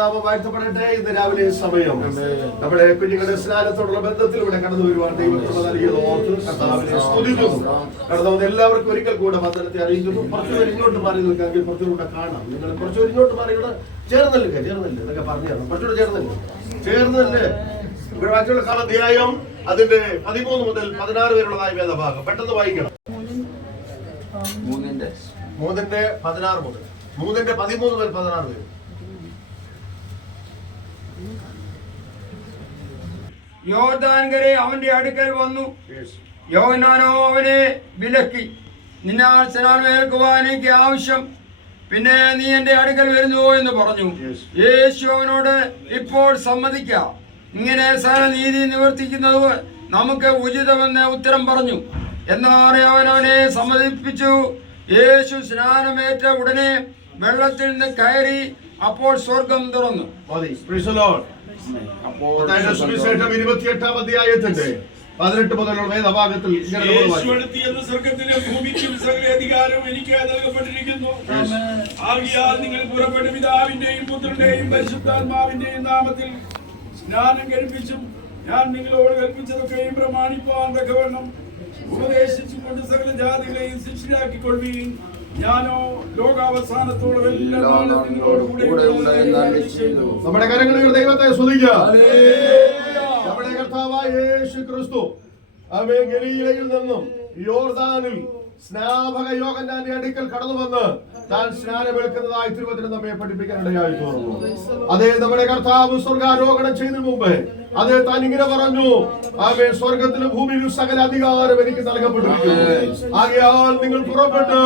നാമം വാഴ്ത്തപ്പെടട്ടെ. ഇന്ന് രാവിലെ സമയം നമ്മുടെ കുഞ്ഞുങ്ങളുടെ സ്നാനത്തോടുള്ള ബന്ധത്തിൽ ഇവിടെ കടന്നു വരുവാൻ ദൈവത്തിന് നൽകിയത് ഓർത്ത് കർത്താവിനെ സ്തുതിക്കുന്നു. കടന്നു വന്ന എല്ലാവർക്കും ഒരിക്കൽ കൂടെ വന്ദനത്തെ അറിയിക്കുന്നു. കുറച്ചുകൂടെ ഇങ്ങോട്ട് മാറി നിൽക്കാമെങ്കിൽ കുറച്ചുകൂടെ കാണാം. നിങ്ങൾ കുറച്ചുകൂടെ ഇങ്ങോട്ട് മാറി ഇവിടെ ചേർന്നല്ലേ എന്നൊക്കെ പറഞ്ഞു തരണം. കുറച്ചുകൂടെ ചേർന്നല്ലേ ഇവിടെ മറ്റുള്ള അധ്യായം അതിന്റെ 13 മുതൽ 16 വരെയുള്ളതായ വേദഭാഗം പെട്ടെന്ന് വായിക്കണം. 3:16 മുതൽ 13 മുതൽ 16 വരെ. യോർദാൻകരെ അവന്റെ അടുക്കൽ വന്നു. യോഹന്നാനോ അവനെ വിലക്കി, നിന്നാൽ സ്നാനം ഏൽക്കുവാൻ എനിക്ക് ആവശ്യം, പിന്നെ നീ എന്റെ അടുക്കൽ വരുന്നുവോ എന്ന് പറഞ്ഞു. യേശു അവനോട്, ഇപ്പോൾ സമ്മതിക്കാം, ഇങ്ങനെ സകല നീതി നിവർത്തിക്കുന്നത് നമുക്ക് ഉചിതമെന്ന് ഉത്തരം പറഞ്ഞു. എന്നാൽ അവൻ അവനെ സമ്മതിപ്പിച്ചു. യേശു സ്നാനമേറ്റ ഉടനെ വെള്ളത്തിൽ നിന്ന് കയറി. അപ്പോൾ സ്വർഗം തുറന്നു. 28 അധ്യായത്തിന്റെ 18 മുതലുള്ള വേദഭാഗത്തിൽ നിങ്ങൾ പുറപ്പെട്ട പിതാവിന്റെയും പുത്രന്റെയും പരിശുദ്ധാത്മാവിന്റെയും നാമത്തിൽ സ്നാനം കഴിപ്പിച്ചും ഞാൻ നിങ്ങളോട് കൽപ്പിച്ചതൊക്കെയും പ്രമാണിപ്പാൻ തക്കവണ്ണം ഉപദേശിച്ചുകൊണ്ട് സകല ജാതികളെയും ശിഷ്യരാക്കിക്കൊള്ളുകയും ഞാനോ ലോകാവസാനത്തോളം എല്ലാ നാളും നിങ്ങളോട് കൂടെ. നമ്മുടെ കരങ്ങളിൽ ദൈവത്തെ സ്തുതിക്കാം. നമ്മുടെ കർത്താവായ യേശു ക്രിസ്തു അവൻ ഗലീലയിൽ നിന്നും യോർദാനിൽ സ്നാപക യോഹന്നാന്റെ അടുക്കൽ കടന്നു വന്ന് താൻ സ്നാനമേൽക്കുന്നതായി തിരുവചനം നമ്മെ പഠിപ്പിക്കാനിടയായി തോന്നുന്നു. അതേ നമ്മുടെ കർത്താവ് സ്വർഗാരോഹണം ചെയ്തതിനു മുമ്പ് അതേ താൻ ഇങ്ങനെ പറഞ്ഞു, അവൻ സ്വർഗത്തിലും ഭൂമിയിലും സകല അധികാരം എനിക്ക് നൽകപ്പെട്ടിരിക്കുന്നു. ആകയാൽ നിങ്ങൾ പുറപ്പെട്ട്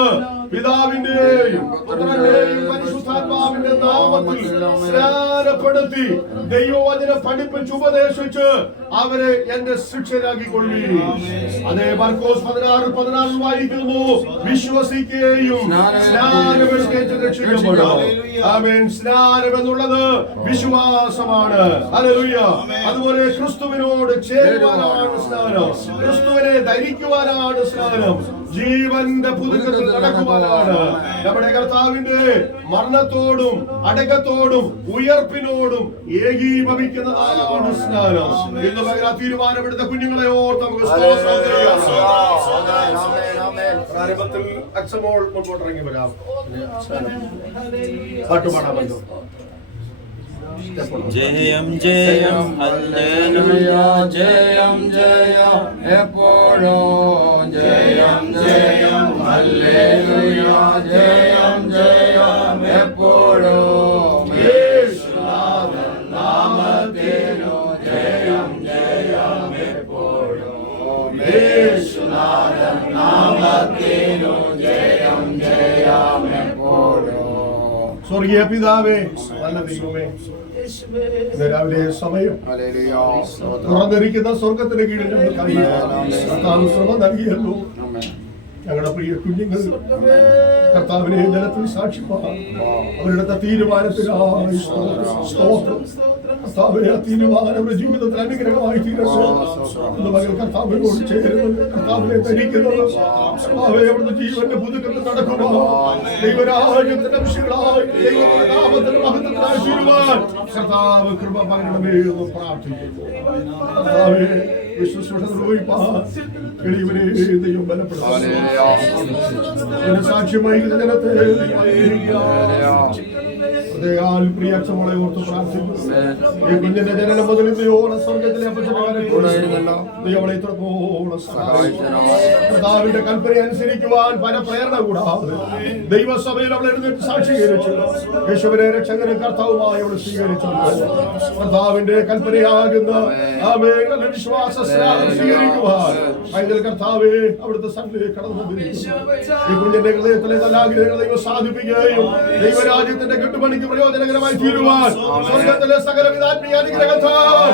പിതാവിന്റെയും പുത്രന്റെയും പരിശുദ്ധാത്മാവിന്റെ നാമത്തിൽ സ്നാനപ്പെടുത്തി ദൈവവചനം പഠിപ്പിച്ച് ഉപദേശിച്ച് അവരെ എന്റെ ശിഷ്യരാക്കിക്കൊള്ളുകയും. അതേ മർക്കോസ് 16:14 വായിക്കുന്നു, വിശ്വസിക്കുകയും സ്നാനമേൽക്കേറ്റ് രക്ഷിക്കപ്പെടും. ആമേൻ. സ്നാനം എന്നുള്ളത് വിശ്വാസമാണ്. ഹല്ലേലൂയ. അതുപോലെ ക്രിസ്തുവിനോട് ചേരുവാനാണ് സ്നാനം, ക്രിസ്തുവിനെ ധരിക്കുവാനാണ് സ്നാനം, ജീവന്റെ പുതുക്കത്തിൽ നടക്കുവാനാണ്. നമ്മുടെ കർത്താവിന്റെ മരണത്തോടും അടക്കത്തോടും ഉയർപ്പിനോടും ഏകീഭവിക്കുന്നതാണ് സ്നാനം. ഇന്ന് പകരം തീരുമാനമെടുത്ത കുഞ്ഞുങ്ങളെ ഓർത്ത് നമുക്ക് സ്തോത്രം ചെയ്യാം. പ്രാരംഭത്തിൽ അച്ഛമോൾ മുൻപോട്ടിറങ്ങി വരാം. പാട്ടുപാടാമല്ലോ. ജയം ജയം ഹല്ലേലൂയ, ജയം ജയം എപ്പോഴോ, ജയം ജയം ഹല്ലേലൂയ, ജയം ജയം എപ്പോഴോ, യേശുനാഥൻ നാമത്തിനു ജയം ജയം എപ്പോഴോ, യേശുനാഥൻ നാമത്തിനു ജയം ജയം എപ്പോഴോ. സ്വർഗീയ പിതാവേ, നല്ല ദൈവമേ, രാവിലെ സമയം തുറന്നിരിക്കുന്ന സ്വർഗത്തിന് കീഴിൽ കർത്താവ് ശ്രമം നൽകിയല്ലോ. ഞങ്ങളുടെ പ്രിയ കുഞ്ഞുങ്ങൾ കർത്താവിനെ ജനത്തിൽ സാക്ഷിപ്പാൻ അവരുടെ തീരുമാനത്തിനായി സ്തോത്രം. കർത്താവിനെ ആ തീരുമാനം ജീവിതത്തിൽ അനുഗ്രഹമായി തീരുന്നു. മകൾ കർത്താവിനോട് ചേരുന്നത്, കർത്താവിനെ ധരിക്കുന്നത്, കർത്താവെ അവിടുത്തെ ജീവന്റെ പുതുക്കത്തിൽ നടക്കുമ്പോൾ ദൈവരാജ്യത്തിന്റെ വിഷയങ്ങളായി ദൈവത്തിന്റെ നാമത്തിന് മഹത്വത്തിനായി തീരുവാൻ കർത്താവ് കൃപ പകരണമേ എന്ന് പ്രാർത്ഥിക്കുന്നു. കർത്താവെ ദൈവം ബലപ്പെടുത്തുന്നു. സാക്ഷ്യമായി ജനത്തെ പ്രിയക്ഷമളെ ഓർത്ത് പ്രാർത്ഥിക്കുന്നു. ഈ കുഞ്ഞിന്റെ ജനനം മുതൽ ഇന്നയോളം സ്വർഗത്തിലെ ദൈവങ്ങളെ ഇത്രത്തോളം കർത്താവിന്റെ കൽപ്പന അനുസരിക്കുവാൻ പല പ്രേരണ കൂടാതെ ദൈവസഭയിൽ അവൾ എഴുന്നേറ്റ് സാക്ഷീകരിച്ചു. യേശുവിനെ രക്ഷകനും കർത്താവുമായി അവൾ സ്വീകരിച്ചു. കർത്താവിന്റെ കൽപ്പനയാകുന്ന വിശ്വാസ സ്വീകരിക്കുവാൻ അതിൽ കർത്താവെ അവിടുത്തെ സന്നിധിയിൽ കടന്നു ഈ കുഞ്ഞിന്റെ ഹൃദയത്തിലെ നല്ല ആഗ്രഹങ്ങൾ ദൈവം സാധിപ്പിക്കുകയും ദൈവരാജ്യത്തിന്റെ കെട്ടുപണിക്ക് പ്രയോജനകരമായി തീരുവാൻ സ്വർഗത്തിലെ സകലവിധ ആത്മീയ അനുഗ്രഹത്താൽ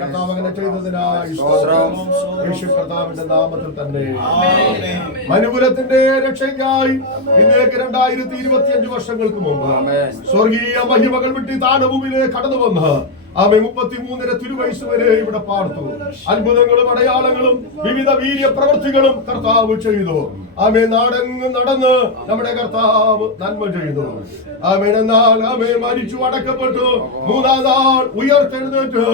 കർത്താവ് അങ്ങനെ ചെയ്തതിനായി യേശു കർത്താവിന്റെ നാമത്തിൽ തന്നെ. മനുകുലത്തിന്റെ രക്ഷയ്ക്കായി ഇന്നേക്ക് 2025 വർഷങ്ങൾക്ക് മുമ്പ് സ്വർഗീയ മഹിമകൾ വിട്ടി താണഭൂമിയിലേക്ക് കടന്നു വന്ന് ആമേ 33 തിരുവയസ്സ് വരെ ഇവിടെ പാർത്തു. അത്ഭുതങ്ങളും അടയാളങ്ങളും വിവിധ വീര്യ പ്രവൃത്തികളും കർത്താവ് ചെയ്തു. ആമേ നാടെങ്ങും നടന്ന് നമ്മുടെ കർത്താവ് നന്മ ചെയ്തു. ആമേ എന്നാൽ ആമേ മരിച്ചു അടക്കപ്പെട്ടു 3-ാം നാൾ ഉയർത്തെഴുന്നേറ്റ്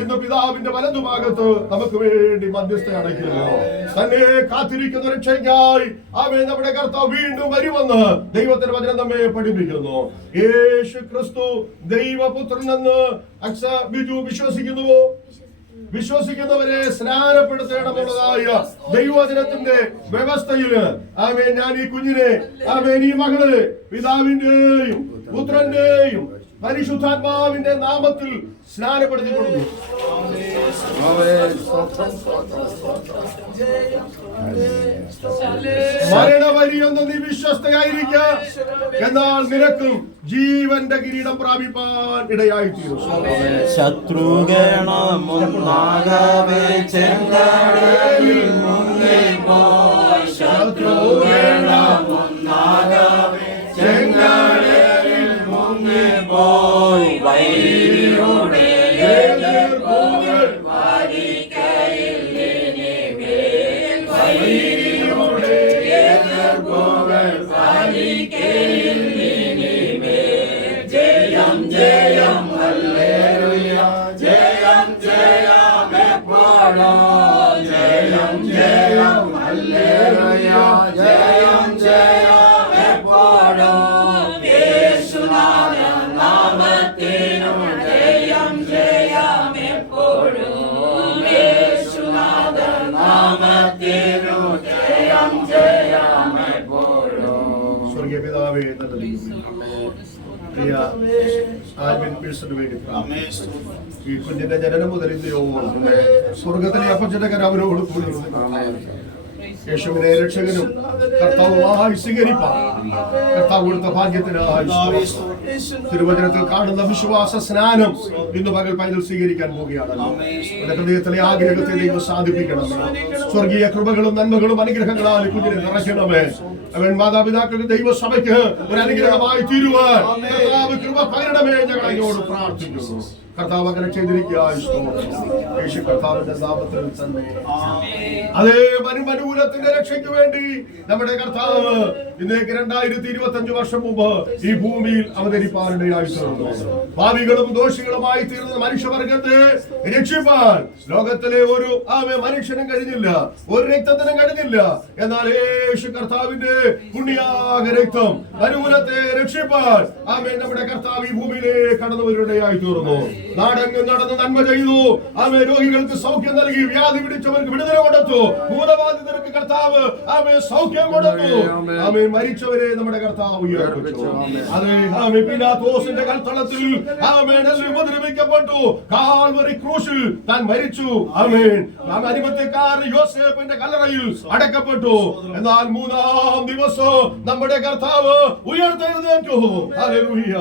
ഇന്ന് പിതാവിന്റെ വലതുഭാഗത്ത് നമുക്ക് വേണ്ടി മധ്യസ്ഥ അടയ്ക്കുന്നു. തന്നെ കാത്തിരിക്കുന്ന രക്ഷയ്ക്കായി ആമേ നമ്മുടെ കർത്താവ് വീണ്ടും വരുമെന്ന് ദൈവത്തിന്റെ വചനം നമ്മെ പഠിപ്പിക്കുന്നു. യേശു ക്രിസ്തു ദൈവപുത്രനെന്ന് ബിജു വിശ്വസിക്കുന്നുവോ? വിശ്വസിക്കുന്നവരെ സ്നാനപ്പെടുത്തേണ്ടതുള്ളതായ ദൈവവചനത്തിന്റെ വ്യവസ്ഥയില് ആമേ ഞാൻ ഈ കുഞ്ഞിനെ ആമേ ഈ മകള് പിതാവിന്റെയും പുത്രന്റെയും പരിശുദ്ധാത്മാവിന്റെ നാമത്തിൽ സ്നാനപ്പെടുത്തി കൊടുത്തു. മരണപര്യന്തം നീ വിശ്വസ്തയായിരിക്ക, എന്നാൽ നിനക്കും ജീവന്റെ കിരീടം പ്രാപിപ്പാൻ ഇടയായിത്തീരും. ശത്രുഗണമൊന്നാകവേ ചെങ്കടലിൽ മുങ്ങിപ്പോയി, ശത്രുഗണമൊന്നാകവേ ചെങ്കടലിൽ മുങ്ങിപ്പോയി, വൈരിയുടെ എതിർപ്പുകൾ വാരിക്കയിൽ ഇനിമേൽ, വൈരിയുടെ എതിർപ്പുകൾ വാരിക്കയിൽ ഇനിമേൽ, ജയം ജയം ഹല്ലേലൂയ, ജയം ജയം എപ്പോഴും, ജയം ജയം ഹല്ലേലൂയ, ജയം ജയം എപ്പോഴും, യേശുനാഥൻ നാമത്തിനും ജയം ജയം എപ്പോഴും, യേശുനാഥൻ നാമത്തിനും ജയം ജയം എപ്പോഴും. സ്വർഗീയ പിതാവേ, പ്രിയ ആൽവിൻ പീഴ്സന് വേണ്ടി ഈ കുഞ്ഞിന്റെ ജനനം മുതൽ സ്വർഗത്തിലെ അപ്പച്ചന്റെ കരാവനോട് കൂടി യേശുവിനെ രക്ഷകനും കർത്താവുമായി സ്വീകരിപ്പാൻ കർത്താവ് കൊടുത്ത ഭാഗ്യത്തിനായി തിരുവചനത്തിൽ കാണുന്ന വിശ്വാസ സ്നാനം ഇന്ന് പകൽ പൈതൽ സ്വീകരിക്കാൻ പോവുകയാണല്ലോ. ഹൃദയത്തിലെ ആഗ്രഹത്തെ ദൈവം സാധിപ്പിക്കണമേ. സ്വർഗീയ കൃപകളും നന്മകളും അനുഗ്രഹങ്ങളാൽ കുഞ്ഞിനെ നിറയ്ക്കണമേ. അവൻ മാതാപിതാക്കളുടെ ദൈവസഭയ്ക്ക് ഒരു അനുഗ്രഹമായി തീരുവാൻ കർത്താവ് കൃപ പകരണമേ ഞങ്ങൾ അതിനോട് പ്രാർത്ഥിക്കുന്നു. കർത്താവ് അങ്ങനെ ചെയ്തിരിക്കുക. യേശു കർത്താവിന്റെ നാമത്തിൽ തന്നെ അതേ മനുമനുകൂലത്തിന്റെ രക്ഷയ്ക്ക് വേണ്ടി നമ്മുടെ കർത്താവ് ഇന്നേക്ക് 2025 വർഷം മുമ്പ് ഈ ഭൂമിയിൽ അവതരിപ്പാനിടയായി തീർന്നു. പാപികളും ദോഷികളുമായി തീർന്ന മനുഷ്യവർഗത്തെ രക്ഷിപ്പാൻ ലോകത്തിലെ ഒരു മനുഷ്യനും കഴിഞ്ഞില്ല, ഒരു രക്തത്തിനും കഴിഞ്ഞില്ല. എന്നാൽ യേശു കർത്താവിന്റെ പുണ്യാക രക്തം മനുകുലത്തെ രക്ഷിപ്പാൻ നമ്മുടെ കർത്താവ് ഈ ഭൂമിയിലേക്ക് കടന്നുവരുടയായി തീർന്നു. നാടെങ്ങും നടന്ന് നന്മ ചെയ്തു. രോഗികൾക്ക് സൗഖ്യം നൽകി, വ്യാധി പിടിച്ചവർക്ക് വിടുതല കൊടുത്തു, ഭൂതബാധിതർക്ക് കർത്താവ് സൗഖ്യം കൊടുത്തു. മരിച്ചവരെ നമ്മുടെ കർത്താവ് ഉയർപ്പിച്ചു. അതെ, പീലാത്തോസിന്റെ കൽത്തളത്തിൽ ഉപദ്രവിക്കപ്പെട്ടു, കാൽവരി ക്രൂശിൽ താൻ മരിച്ചു. അടിമത്തക്കാരൻ യോസേപ്പിന്റെ കല്ലറയിൽ അടക്കപ്പെട്ടു. എന്നാൽ 3-ാം ദിവസം നമ്മുടെ കർത്താവ് ഉയർത്തെഴുന്നേറ്റു. ഹല്ലേലൂയ.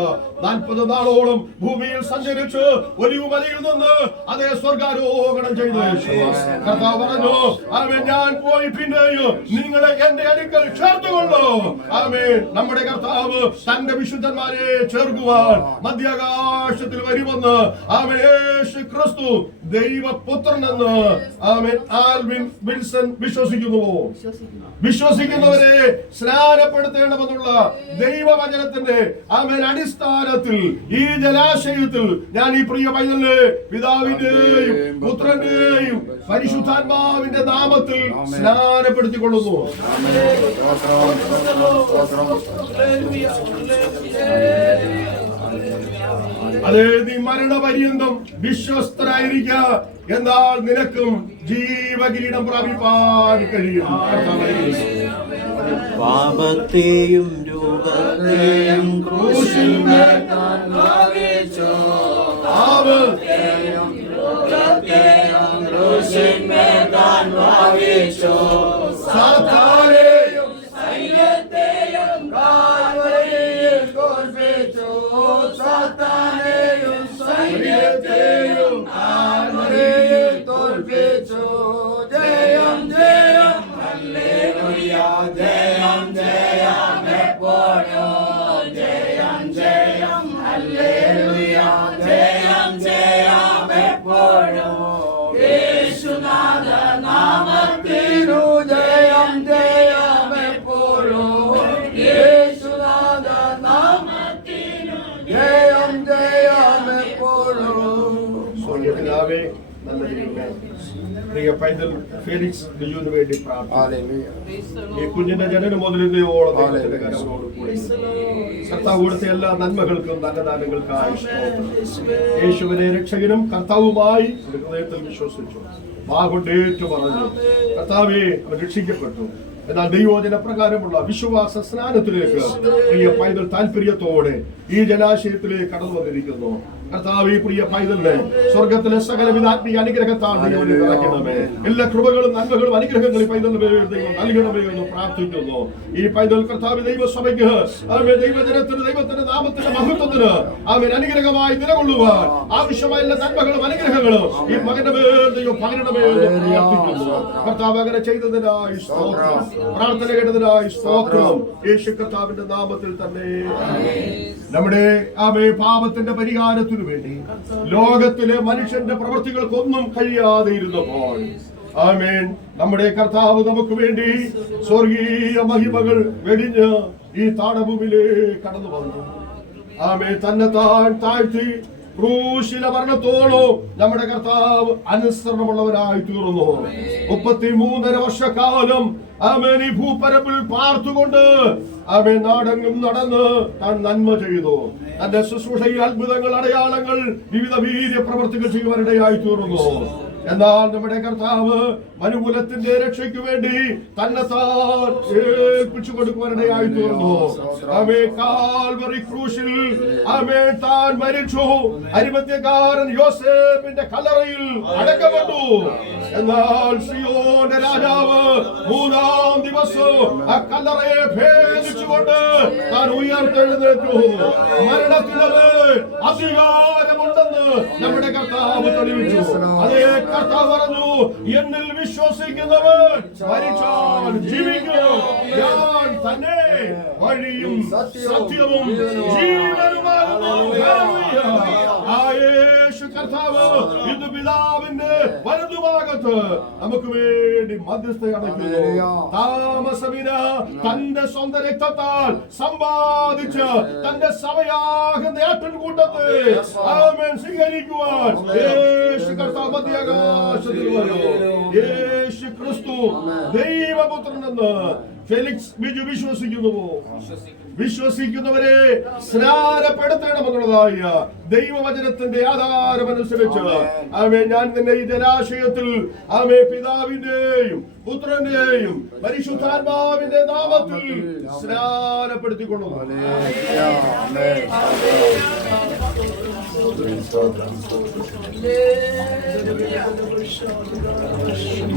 40 നാളോളം ഭൂമിയിൽ സഞ്ചരിച്ച് ഒലിവുമലയിൽ നിന്ന് അതേ സ്വർഗാരോഹണം ചെയ്തു. കർത്താവ് പറഞ്ഞു, ഞാൻ പോയി പിന്നെയും നിങ്ങളെ എന്റെ അടുക്കൽ ചേർത്തുകൊള്ളു. നമ്മുടെ കർത്താവ് തന്റെ വിശുദ്ധന്മാരെ ചേർക്കുവാൻ മധ്യാകാശത്തിൽ വരുമെന്ന് യേശു ക്രിസ്തു ദൈവപുത്രനെന്ന് ആൽവിൻ വിൽസൺ വിശ്വസിക്കുന്നുവോ? വിശ്വസിക്കുന്നവരെ സ്നാനപ്പെടുത്തേണ്ടതെന്നുള്ള ദൈവവചനത്തിന്റെ അടിസ്ഥാനത്തിൽ ഈ ജലാശയത്തിൽ ഞാൻ ഈ പ്രിയ പൈതലിനെ പിതാവിന്റെയും പുത്രന്റെയും പരിശുദ്ധാത്മാവിന്റെ നാമത്തിൽ സ്നാനപ്പെടുത്തിക്കൊള്ളുന്നു. അതേ, നീ മരണപര്യന്തം വിശ്വസ്തനായിരിക്ക, എന്നാൽ നിനക്കും ജീവകിരീടം പ്രാപിപ്പാൻ കഴിയും. പാപത്തെയും രോഗത്തെയും ക്രൂശിന്മേൽ താൻ വഹിച്ചു, പാപത്തെയും രോഗത്തെയും ക്രൂശിന്മേൽ താൻ വഹിച്ചു, സാത്താനെയും സൈന്യത്തെയും കാൽവരിയിൽ തോൽപ്പിച്ചു, സാത്താനെയും സൈന്യത്തെയും കാൽവരിയിൽ തോൽപ്പിച്ചു. ജയം ജയം ഹല്ലേലൂയ, ജയം ജയം എപ്പോഴും, ജയം ജയം ഹല്ലേലൂയ, ജയം ജയം പ്രിയ പൈതൽ ഫെലിക്സ് ബിജുവിന് വേണ്ടി പ്രാർത്ഥിക്കുന്നു. ഈ കുഞ്ഞിന്റെ ജനനം മുതൽ ഇന്നയോളം ദൈവത്തിന്റെ കരങ്ങളോട് കൂടി കർത്താവ് കൊടുത്ത എല്ലാ നന്മകൾക്കും നല്ല ദാനങ്ങൾക്കായി സ്തോത്രം. യേശുവിനെ രക്ഷകനും കർത്താവുമായി ഹൃദയത്തിൽ വിശ്വസിച്ചു, വാഗൊണ്ടേറ്റു പറഞ്ഞു, കർത്താവേ അവൻ രക്ഷിക്കപ്പെട്ടു. എന്നാൽ ദൈവവചന പ്രകാരമുള്ള വിശ്വാസ സ്നാനത്തിലേക്ക് പ്രിയ പൈതൽ താല്പര്യത്തോടെ ഈ ജലാശയത്തിലേക്ക് കടന്നു വന്നിരിക്കുന്നു. കർത്താവ് ഈ പ്രിയ പൈതലിനെ സ്വർഗത്തിലെ സകലവിധ ആത്മീയ അനുഗ്രഹത്താൽ ദൈവം നിറയ്ക്കണമേ. എല്ലാ കൃപകളും നന്മകളും അനുഗ്രഹങ്ങളും ഈ പൈതലിന് ദൈവം നൽകണമേ എന്ന് പ്രാർത്ഥിക്കുന്നു. ഈ പൈതൽ കർത്താവ് ദൈവസഭയ്ക്ക് ദൈവജനത്തിന് ദൈവത്തിന്റെ നാമത്തിന്റെ മഹത്വത്തിന് അവൻ അനുഗ്രഹമായി നിലകൊള്ളുവാൻ ആവശ്യമായ എല്ലാ നന്മകളും അനുഗ്രഹങ്ങളും ഈ മകന്റെ മേൽ ദൈവം പകരണമേ എന്ന് പ്രാർത്ഥിക്കുന്നു. കർത്താവ് അങ്ങനെ ചെയ്തതിനായി സ്തോത്രം, പ്രാർത്ഥന കേട്ടതിനായി സ്തോത്രം. യേശു കർത്താവിന്റെ നാമത്തിൽ തന്നെ നമ്മുടെ പാപത്തിന്റെ പരിഹാരത്തിനു വേണ്ടി ലോകത്തിലെ മനുഷ്യന്റെ പ്രവൃത്തികൾക്കൊന്നും കഴിയാതെ ഇരുന്നപ്പോൾ ആമേൻ നമ്മുടെ കർത്താവ് നമുക്ക് വേണ്ടി സ്വർഗീയ മഹിമകൾ വെടിഞ്ഞ് ഈ താണഭൂമിയിലേക്ക് കടന്നു വന്നു. ആമേൻ തന്നെ താഴ്ത്തി ക്രൂശിലെ മരണത്തോളം നമ്മുടെ കർത്താവ് അനുസരണമുള്ളവരായി തീർന്നു. 33.5 വർഷക്കാലം ആമേൻ ഈ ഭൂപരപ്പിൽ പാർത്തുകൊണ്ട് ആമേൻ നാടെങ്ങും നടന്ന് താൻ നന്മ ചെയ്തു. തന്റെ ശുശ്രൂഷയിൽ അത്ഭുതങ്ങൾ, അടയാളങ്ങൾ, വിവിധ വീര്യ പ്രവർത്തികൾ ചെയ്യുവാനിടയായി തീർന്നു. എന്നാൽ നമ്മുടെ കർത്താവ് മനുകുലത്തിന്റെ രക്ഷയ്ക്ക് വേണ്ടി തന്നെ താൻ ഏൽപ്പിച്ചു കൊടുക്കുവാനിടയായി തീർന്നു. ആമേൻ കാൽവറി ക്രൂശിൽ ആമേൻ താൻ മരിച്ചു. അരിമത്യക്കാരൻ യോസേഫിന്റെ കല്ലറയിൽ അടക്കപ്പെട്ടു. എന്നാൽ സിയോന്റെ രാജാവ് 3-ാം ദിവസം ആ കല്ലറയെ ഭേദിച്ചുകൊണ്ട് താൻ ഉയർത്തെഴുന്നേറ്റു. മരണത്തിന് അധികാരമുണ്ടെന്ന് നമ്മുടെ കർത്താവ് തെളിയിച്ചു. അതേ കർത്താവ് പറഞ്ഞു, എന്നിൽ വിശ്വസിക്കുന്നവൻ മരിച്ചാൽ ജീവിക്കും. ഞാൻ തന്നെ വഴിയും സത്യവും ജീവനുമാകുന്നു. ആ യേശു കർത്താവ് ഇന്ന് പിതാവിന്റെ വലതുഭാഗത്ത് നമുക്ക് വേണ്ടി മധ്യസ്ഥ അടയ്ക്കുന്നു. താമസമിന തന്റെ സ്വന്തം രക്തത്താൽ സമ്പാദിച്ച് തന്റെ സഭയാകുന്ന ആട്ടിൻകൂട്ടത്തെ ആമേൻ സ്വീകരിക്കുവാൻ യേശു കർത്താവ് മധ്യാകാശത്തിൽ വന്നു. യേശു ക്രിസ്തു ദൈവപുത്രനെന്ന് ഫെലിക്സ് ബിജു വിശ്വസിക്കുന്നവരെ സ്നാനപ്പെടുത്തണമെന്നുള്ളതായ ദൈവവചനത്തിന്റെ ആധാരമനുസരിച്ച് ആമേൻ ഞാൻ നിന്നെ ഈ ജലാശയത്തിൽ ആമേൻ പിതാവിന്റെയും പുത്രന്റെയും പരിശുദ്ധാത്മാവിന്റെ നാമത്തിൽ സ്നാനപ്പെടുത്തിക്കൊള്ളുന്നു.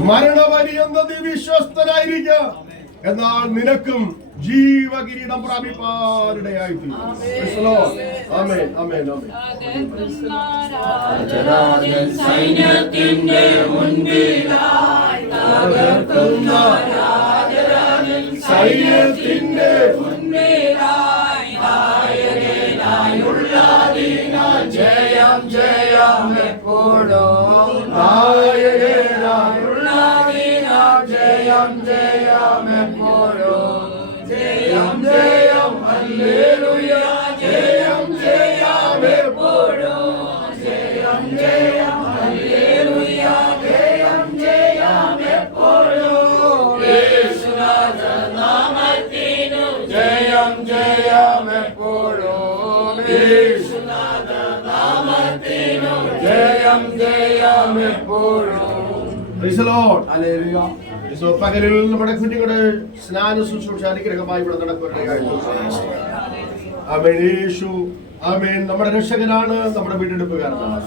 മരണപര്യന്ത വിശ്വസ്തനായിരിക്കുക, എന്നാൽ നിനക്കും ജീവകിരീടം പ്രാപിപ്പാനിടയായി തീരും. ആമേൻ ആമേൻ ആമേൻ. സൈന്യത്തിന്റെ മുൻപിലായി തകർക്കുന്ന രാജരാജൻ, സൈന്യത്തിന്റെ മുൻപിലായി നായകനായുള്ളതിനാൽ ജയം ജയം എപ്പോഴും. നായകനായുള്ളതിനാൽ ജയം ജയം എപ്പോഴും. ജയം ജയം ഹല്ലേലൂയ, ജയം ജയം എപ്പോഴും. ജയം ജയം ഹല്ലേലൂയ, ജയം ജയം എപ്പോഴും. യേശുനാഥൻ നാമത്തിനു ജയം ജയം എപ്പോഴും. യേശുനാഥൻ നാമത്തിനു ജയം ജയം എപ്പോഴും. Praise the Lord. Hallelujah. പകലിൽ നമ്മുടെ കുഞ്ഞുങ്ങളുടെ സ്നാന ശുശ്രൂഷ അനുഗ്രഹമായി ഇവിടെ നടക്കുകയായി. ആമേൻ. യേശു ആമേൻ നമ്മുടെ രക്ഷകനാണ്, നമ്മുടെ വീണ്ടെടുപ്പുകാരനാണ്.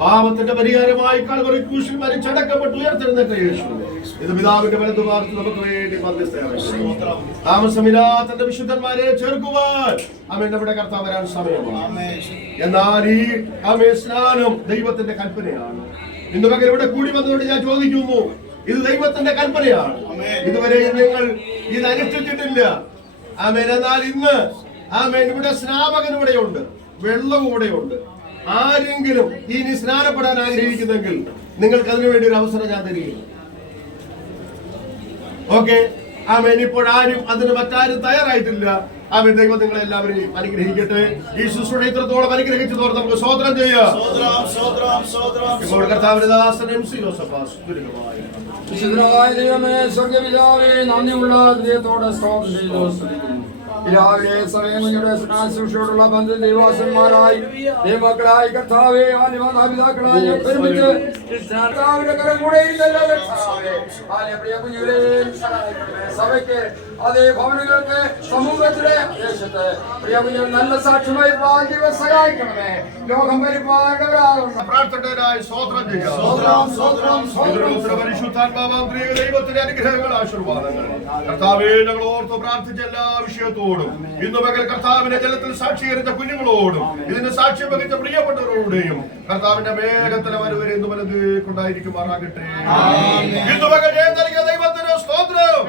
പാപത്തിന്റെ പരിഹാരമായി കാൽവറി ക്രൂശിൽ മരിച്ചടക്കപ്പെട്ട് ഉയർത്തെഴുന്നേറ്റ യേശു ഇത് പിതാവിന്റെ വലതുഭാഗത്ത് നമുക്ക് വേണ്ടി മധ്യസ്ഥയാണ്. താമസമില്ലാത്ത വിശുദ്ധന്മാരെ ചേർക്കുവാൻ ആമേൻ നമ്മുടെ കർത്താവ് വരാൻ സമയമാണ്. എന്നാൽ ഈ ആമേൻ സ്നാനം ദൈവത്തിന്റെ കൽപ്പനയാണ്. ഇന്ന് പകൽ ഇവിടെ കൂടി വന്നതോട് ഞാൻ ചോദിക്കുന്നു, ഇത് ദൈവത്തിന്റെ കൽപ്പനയാണ്. ഇതുവരെ നിങ്ങൾ ഇത് അനുഷ്ഠിച്ചിട്ടില്ല. ആമേൻ. എന്നാൽ ഇന്ന് ആമേൻ ഇവിടെ സ്നാപകൻ ഇവിടെയുണ്ട്, വെള്ളവും ഇവിടെയുണ്ട്. ആരെങ്കിലും ഇനി സ്നാനപ്പെടാൻ ആഗ്രഹിക്കുന്നെങ്കിൽ നിങ്ങൾക്ക് അതിനുവേണ്ടി ഒരു അവസരം ഞാൻ തരികയും. ഓക്കെ. ആമേൻ. ഇപ്പോൾ ആരും അതിന് മറ്റാരും തയ്യാറായിട്ടില്ല. ആമേൻ. ദൈവം നിങ്ങളെ എല്ലാവരെയും അനുഗ്രഹിക്കട്ടെ. ഈ ശുശ്രൂഷ ഇത്രത്തോളം അനുഗ്രഹിച്ചു തോർത്ത് നമുക്ക് സ്തോത്രം ചെയ്യാം. ഇപ്പോൾ കർത്താവിന്റെ ദാസനും വിശുദ്ധനായ ദൈവമേ, സ്വർഗ്ഗപിതാവേ, നന്ദിയുള്ള ഹൃദയത്തോടെ സ്തോത്രം ചെയ്തു. രാവിലെ സമയം കുഞ്ഞുങ്ങളുടെ ശുശ്രൂഷയോടുള്ള ബന്ധം ദൈവവാസന്മാരായി ദൈവമക്കളായി കർത്താവേ, മാതാപിതാക്കളായി ഒരുമിച്ച് കർത്താവിന്റെ കരം കൂടെ ഇരുന്നല്ലോ കർത്താവേ. പ്രിയ കുഞ്ഞുങ്ങളെ സഭയ്ക്ക് അതേ ഭവനങ്ങൾക്ക് സമൂഹത്തിലെ ദേശത്ത് പ്രിയ കുഞ്ഞുങ്ങൾ നല്ല സാക്ഷ്യമായി ദൈവം സഹായിക്കണമേ. ലോകം പരിപാടികളാകണം. പ്രാർത്ഥനയായി സ്തോത്രം ചെയ്യാം. പരിശുദ്ധാത്മാവാം ദൈവത്തിന്റെ അനുഗ്രഹങ്ങൾ, ആശീർവാദങ്ങൾ കർത്താവേ ഞങ്ങൾ ഓർത്ത് പ്രാർത്ഥിച്ച എല്ലാ വിഷയത്തോടും ഇന്ന് പകൽ കർത്താവിന്റെ ജലത്തിൽ സാക്ഷീകരിച്ച കുഞ്ഞുങ്ങളോടും ഇതിന് സാക്ഷ്യം വഹിച്ച പ്രിയപ്പെട്ടവരോടെയും കർത്താവിന്റെ മേഘത്തിലെ വരവരെ ഇന്ന് വലത് കൊണ്ടായിരിക്കുമാറാകട്ടെ. ഇന്ന് പകൽ നൽകിയ ദൈവത്തിന് സ്തോത്രം.